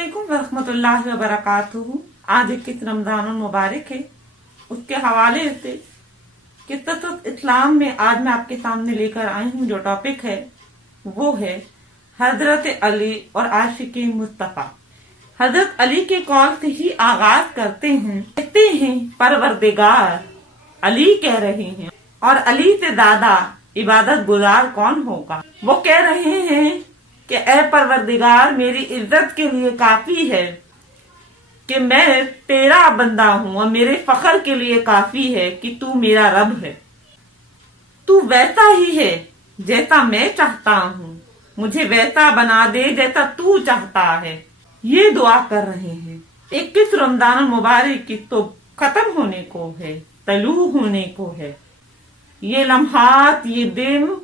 अस्सलामुअलैकुम वरहमतुल्लाहि वबरकातुहू। आज 21 रमजान मुबारक है, उसके हवाले से किस्सतुल इस्लाम में आज मैं आपके सामने लेकर आई हूँ। जो टॉपिक है वो है हजरत अली और आशिकी मुस्तफा। हजरत अली के कौल से ही आगाज करते हैं। कहते हैं परवरदिगार अली कह रहे हैं, और अली से ज्यादा इबादत गुजार कौन होगा। वो कह रहे हैं कि ए परवरदिगार, मेरी इज्जत के लिए काफी है कि मैं तेरा बंदा हूँ, और मेरे फख्र के लिए काफी है कि तू मेरा रब है। तू वैसा ही है जैसा मैं चाहता हूँ, मुझे वैसा बना दे जैसा तू चाहता है। ये दुआ कर रहे हैं। 21 रमजान मुबारक की तो खत्म होने को है, तलू होने को है। ये लम्हात, ये दिन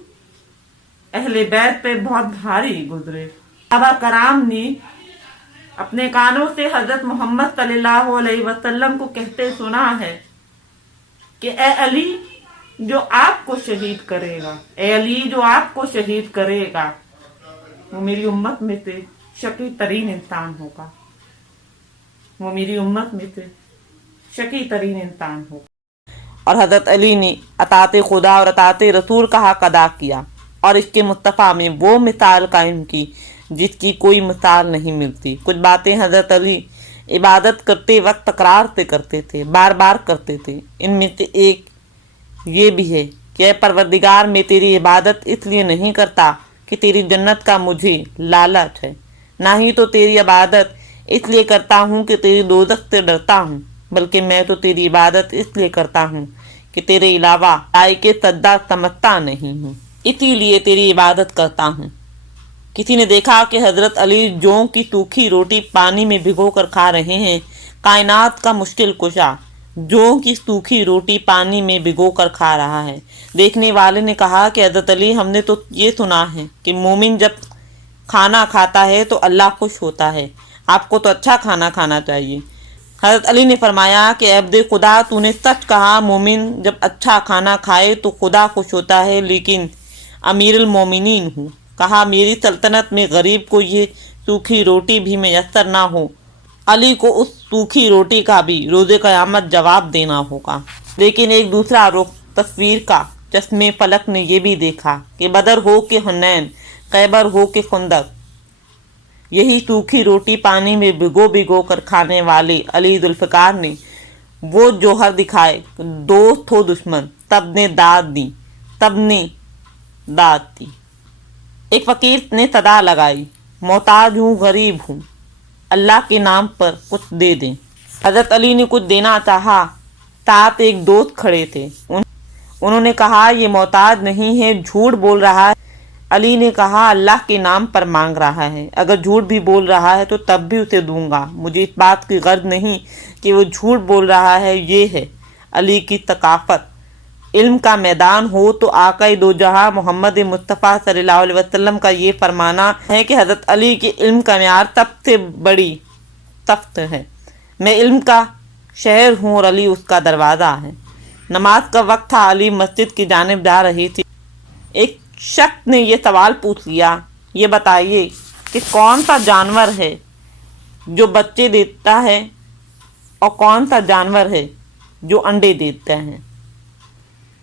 अहले बैत पे बहुत भारी गुजरे। सहाबा कराम ने अपने कानों से हजरत मोहम्मद सल्लल्लाहु अलैहि वसल्लम को कहते सुना है कि ए अली, जो आपको शहीद करेगा, ए अली जो आपको शहीद करेगा, वो मेरी उम्मत में से शकी तरीन इंसान होगा। वो मेरी उम्मत में से शकी तरीन इंसान होगा। और हजरत अली ने अताते खुदा और अताते रसूल का हक अदा किया, और इसके मुस्तफ़ा में वो मिसाल कायम की जिसकी कोई मिसाल नहीं मिलती। कुछ बातें हजरत अली इबादत करते वक्त तकरार से करते थे, बार बार करते थे। इनमें से एक ये भी है कि परवरदिगार, मैं तेरी इबादत इसलिए नहीं करता कि तेरी जन्नत का मुझे लालच है, ना ही तो तेरी इबादत इसलिए करता हूँ कि तेरी दोज़ख से डरता हूँ, बल्कि मैं तो तेरी इबादत इसलिए करता हूँ कि तेरे अलावा आय के सद्दा समझता नहीं हूँ, इसीलिए तेरी इबादत करता हूँ। किसी ने देखा कि हजरत अली जौ की सूखी रोटी पानी में भिगो कर खा रहे हैं। कायनात का मुश्किल कुशा जौ की सूखी रोटी पानी में भिगो कर खा रहा है। देखने वाले ने कहा कि हजरत अली, हमने तो ये सुना है कि मोमिन जब खाना खाता है तो अल्लाह खुश होता है, आपको तो अच्छा खाना खाना चाहिए। हजरत अली ने फरमाया कि अब्दे खुदा, तूने सच कहा, मोमिन जब अच्छा खाना खाए तो खुदा खुश होता है, लेकिन अमीरुल मोमिनीन हूँ। कहा, मेरी सल्तनत में गरीब को ये सूखी रोटी भी मैसर ना हो, अली को उस सूखी रोटी का भी रोज़े क़यामत जवाब देना होगा। लेकिन एक दूसरा रुख तस्वीर का चश्मे फलक ने यह भी देखा कि बदर हो के हुनैन, खैबर हो के खुंदक, यही सूखी रोटी पानी में भिगो भिगो कर खाने वाले अली जुल्फ़िकार ने वो जोहर दिखाए। दोस्त हो दुश्मन, तब ने दाद दी, तब ने दाद दी। एक फकीर ने सदा लगाई, मोहताज हूँ, गरीब हूँ, अल्लाह के नाम पर कुछ दे दें। हजरत अली ने कुछ देना चाहा, साथ एक दोस्त खड़े थे। उन्होंने कहा, ये मोहताज नहीं है, झूठ बोल रहा है। अली ने कहा, अल्लाह के नाम पर मांग रहा है, अगर झूठ भी बोल रहा है तो तब भी उसे दूंगा। मुझे इस बात की गर्ज नहीं कि वो झूठ बोल रहा है। ये है अली की सकाफत। इल्म का मैदान हो तो आका दो जहां मोहम्मद मुस्तफ़ा सल्लल्लाहु अलैहि वसल्लम का ये फरमाना है कि हज़रत अली के इल्म का म्यार सबसे बड़ी तख्त है। मैं इल्म का शहर हूँ और अली उसका दरवाज़ा है। नमाज का वक्त था, अली मस्जिद की जानिब जा रही थी। एक शख्स ने ये सवाल पूछ लिया, ये बताइए कि कौन सा जानवर है जो बच्चे देता है और कौन सा जानवर है जो अंडे देते हैं।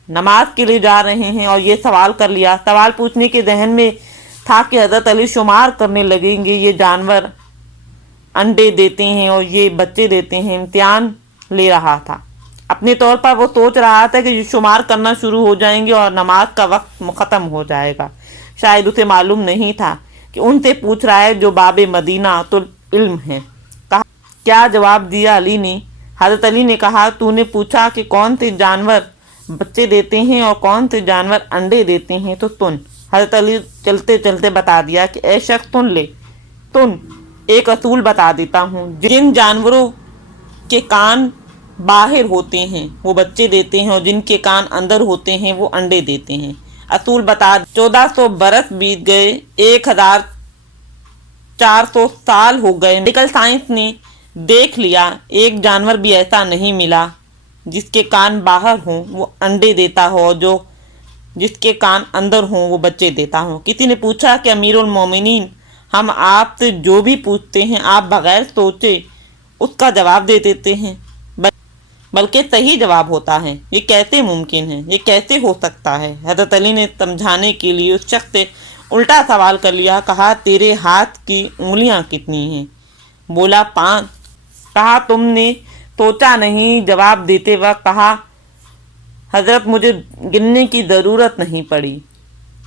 नमाज के लिए जा रहे हैं और ये सवाल कर लिया। सवाल पूछने के जहन में था कि हज़रत अली शुमार करने लगेंगे, ये जानवर अंडे देते हैं और ये बच्चे देते हैं। इम्तिहान ले रहा था। अपने तौर पर वो सोच रहा था कि शुमार करना शुरू हो जाएंगे और नमाज का वक्त ख़त्म हो जाएगा। शायद उसे मालूम नहीं था कि उनसे पूछ रहा है जो बाबे मदीना तो इल्म है। कहा, क्या जवाब दिया अली ने? हज़रत अली ने कहा, तूने पूछा कि कौन से जानवर बच्चे देते हैं और कौन से जानवर अंडे देते हैं, तो सुन। हज़रत अली चलते चलते बता दिया कि ऐ शख्स सुन ले, सुन, एक असूल बता देता हूँ। जिन जानवरों के कान बाहर होते हैं वो बच्चे देते हैं, और जिनके कान अंदर होते हैं वो अंडे देते हैं। असूल बता। 1400 बरस बीत गए, 1400 साल हो गए। मेडिकल साइंस ने देख लिया, एक जानवर भी ऐसा नहीं मिला जिसके कान बाहर हों वो अंडे देता हो, जो जिसके कान अंदर हों वो बच्चे देता हो। किसी ने पूछा कि अमीरुल मोमिनीन, ہم آپ سے جو بھی پوچھتے ہیں آپ بغیر سوچے اس کا جواب دے دیتے ہیں، بلکہ صحیح جواب ہوتا ہے۔ یہ کیسے ممکن ہے؟ یہ کیسے ہو سکتا ہے؟ حضرت علی نے سمجھانے کے لیے اس شخص سے الٹا سوال کر لیا، کہا تیرے ہاتھ کی انگلیاں کتنی ہیں؟ بولا 5۔ کہا تم نے سوچا نہیں؟ جواب دیتے وقت کہا حضرت مجھے گننے کی ضرورت نہیں پڑی،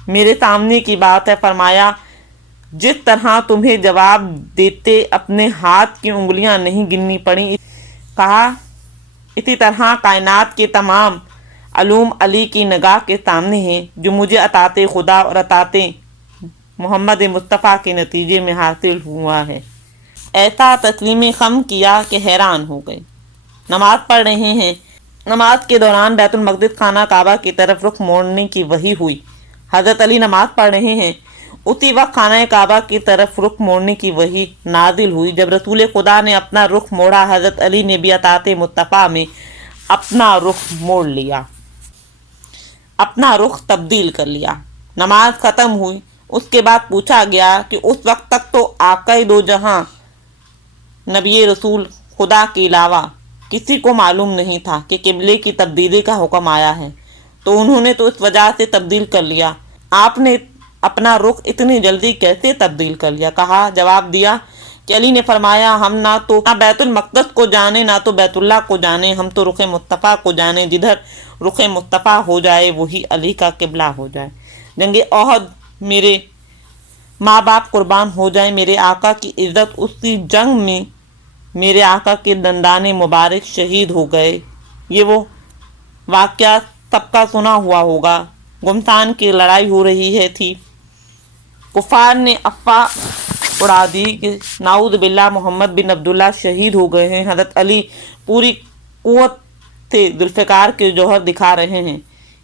میرے سامنے کی بات ہے۔ فرمایا جس طرح تمہیں جواب دیتے اپنے ہاتھ کی انگلیاں نہیں گننی پڑیں، کہا اسی طرح کائنات کے تمام علوم علی کی نگاہ کے سامنے ہیں، جو مجھے عطاء خدا اور عطاء محمد مصطفیٰ کے نتیجے میں حاصل ہوا ہے۔ ایسا تسلیم خم کیا کہ حیران ہو گئے۔ نماز پڑھ رہے ہیں، نماز کے دوران بیت المقدس خانہ کعبہ کی طرف رخ موڑنے کی وحی ہوئی۔ حضرت علی نماز پڑھ رہے ہیں، اسی وقت خانہ کعبہ کی طرف رخ موڑنے کی وحی نازل ہوئی۔ جب رسول خدا نے اپنا رخ موڑا، حضرت علی نے بھی عطاء مصطفیٰ میں اپنا رخ موڑ لیا، اپنا رخ تبدیل کر لیا۔ نماز ختم ہوئی۔ اس کے بعد پوچھا گیا کہ اس وقت تک تو آقا دو جہاں نبی رسول خدا کے علاوہ کسی کو معلوم نہیں تھا کہ قبلے کی تبدیلی کا حکم آیا ہے، تو انہوں نے تو اس وجہ سے تبدیل کر لیا، آپ نے اپنا رخ اتنی جلدی کیسے تبدیل کر لیا؟ کہا جواب دیا کہ علی نے فرمایا ہم نہ بیت المقدس کو جانے نہ تو بیت اللہ کو جانے، ہم تو رخ مصطفیٰ کو جانے، جدھر رخ مصطفیٰ ہو جائے وہی علی کا قبلہ ہو جائے۔ جنگ احد میرے ماں باپ قربان ہو جائیں، میرے آقا کی عزت اسی جنگ میں میرے آقا کے دندان مبارک شہید ہو گئے۔ یہ وہ واقعہ سب کا سنا ہوا ہوگا۔ گمسان کی لڑائی ہو رہی تھی، کفار نے افواہ اڑا دی کہ نعوذ باللہ محمد بن عبداللہ شہید ہو گئے ہیں۔ حضرت علی پوری قوت سے ذوالفقار کے جوہر دکھا رہے ہیں۔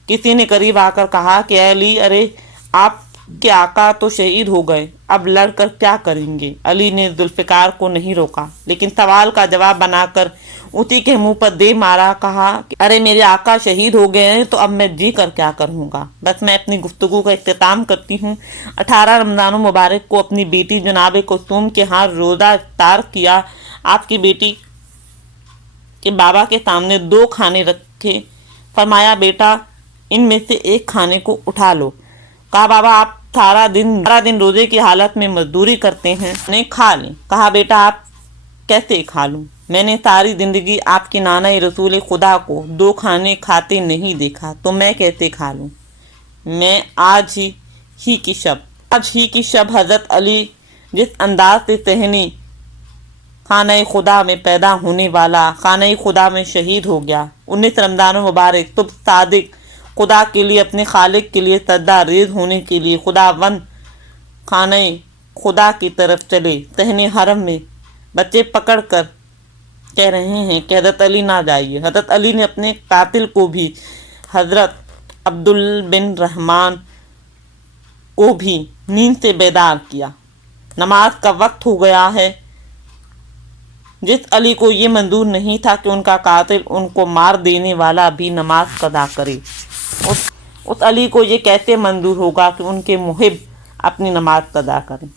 کسی نے قریب آ کر کہا کہ اے علی، ارے آپ کے آقا تو شہید ہو گئے، اب لڑ کر کیا کریں گے؟ علی نے ذوالفقار کو نہیں روکا، لیکن سوال کا جواب بنا کر اسی کے منہ پر دے مارا، کہا کہ ارے میرے آقا شہید ہو گئے ہیں تو اب میں جی کر کیا کروں گا؟ بس میں اپنی گفتگو کا اختتام کرتی ہوں۔ 18 رمضان المبارک کو اپنی بیٹی جناب کلثوم کے ہاں روزہ افطار کیا۔ آپ کی بیٹی کے بابا کے سامنے 2 کھانے رکھے، فرمایا بیٹا ان میں سے ایک کھانے کو اٹھا لو۔ کہا بابا آپ سارا دن روزے کی حالت میں مزدوری کرتے ہیں، نے کھا لیں۔ کہا بیٹا آپ کیسے کھا لوں؟ میں نے ساری زندگی آپ کے نانا رسول خدا کو 2 کھانے کھاتے نہیں دیکھا، تو میں کیسے کھا لوں؟ میں آج ہی کی شب حضرت علی جس انداز سے صحنی خانہ خدا میں پیدا ہونے والا خانہ خدا میں شہید ہو گیا۔ 19 رمضان مبارک صبح صادق خدا کے لیے، اپنے خالق کے لیے سجدہ ریز ہونے کے لیے خدا وند خانہ خدا کی طرف چلے۔ صحن حرم میں بچے پکڑ کر کہہ رہے ہیں کہ حضرت علی نہ جائیے۔ حضرت علی نے اپنے قاتل کو بھی، حضرت عبد بن رحمان کو بھی نیند سے بیدار کیا۔ نماز کا وقت ہو گیا ہے۔ جس علی کو یہ منظور نہیں تھا کہ ان کا قاتل ان کو مار دینے والا بھی نماز قضا کرے، اس علی کو یہ کیسے منظور ہوگا کہ ان کے محب اپنی نماز قضا کریں؟